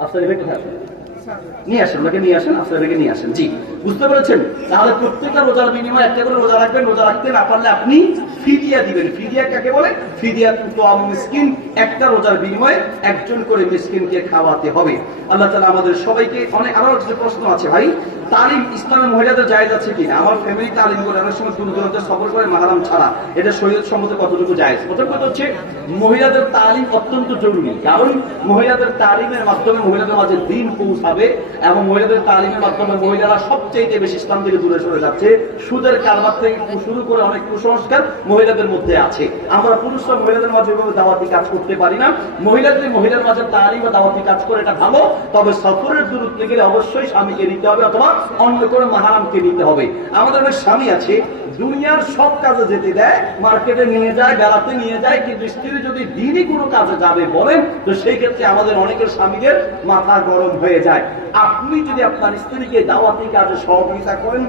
असं भेटणार নিয়ে আসেন, ওনাকে নিয়ে আসেন, আফসার ভাইকে নিয়ে আসেন। জি, বুঝতে পেরেছেন? তাহলে প্রত্যেকটা রোজার বিনিময়ে একটা করে রোজা রাখবেন, রোজা রাখতে না পারলে আপনি ফিদিয়া দিবেন। ফিদিয়া কাকে বলে? ফিদিয়া তো মিসকিন, একটা রোজার বিনিময়ে একজন করে মিসকিনকে খাওয়াতে হবে। আল্লাহ তালা আমাদের সবাইকে অনেক, আরও কিছু প্রশ্ন আছে ভাই। তালিম ইসলামের মহিলাদের জায়েজ আছে কিনা? আমার ফ্যামিলি তালিম করে অনেক সময় দূর দূরান্তে সফর করে মাহারাম ছাড়া। এটা শরীর সম্মত কতটুকু জায়েজ? প্রথম কথা হচ্ছে, মহিলাদের তালিম অত্যন্ত জরুরি। কারণ মহিলাদের তালিমের মাধ্যমে মহিলাদের মাঝে দিন পৌঁছাবে এবং মহিলাদের তালিমের মাধ্যমে মহিলারা সবচেয়ে বেশি ইসলাম থেকে দূরে সরে যাচ্ছে। সুদের কারবার থেকে শুরু করে অনেক কুসংস্কার মহিলাদের মধ্যে আছে। আমরা পুরুষরা মহিলাদের মাঝে এভাবে দাওয়াতি কাজ করতে পারি না। মহিলাদের মহিলার মাঝে তালিম বা দাওয়াতি কাজ করে, এটা ভালো। তবে সফরের দূরত্বে গেলে অবশ্যই স্বামীকে নিতে হবে অথবা অন্য কোনো মাহারামকে নিতে হবে। আমাদের অনেক স্বামী আছে, দুনিয়ার সব কাজে যেতে দেয়, মার্কেটে নিয়ে যায়, বেড়াতে নিয়ে যায়, কিন্তু স্ত্রী যদি দিনই কোনো কাজে যাবে বলেন, তো সেই ক্ষেত্রে আমাদের অনেকের স্বামীদের মাথা গরম হয়ে যায়। আপনি যদি আপনার স্ত্রীকে দাওয়াতি কাজে সহযোগিতা করেন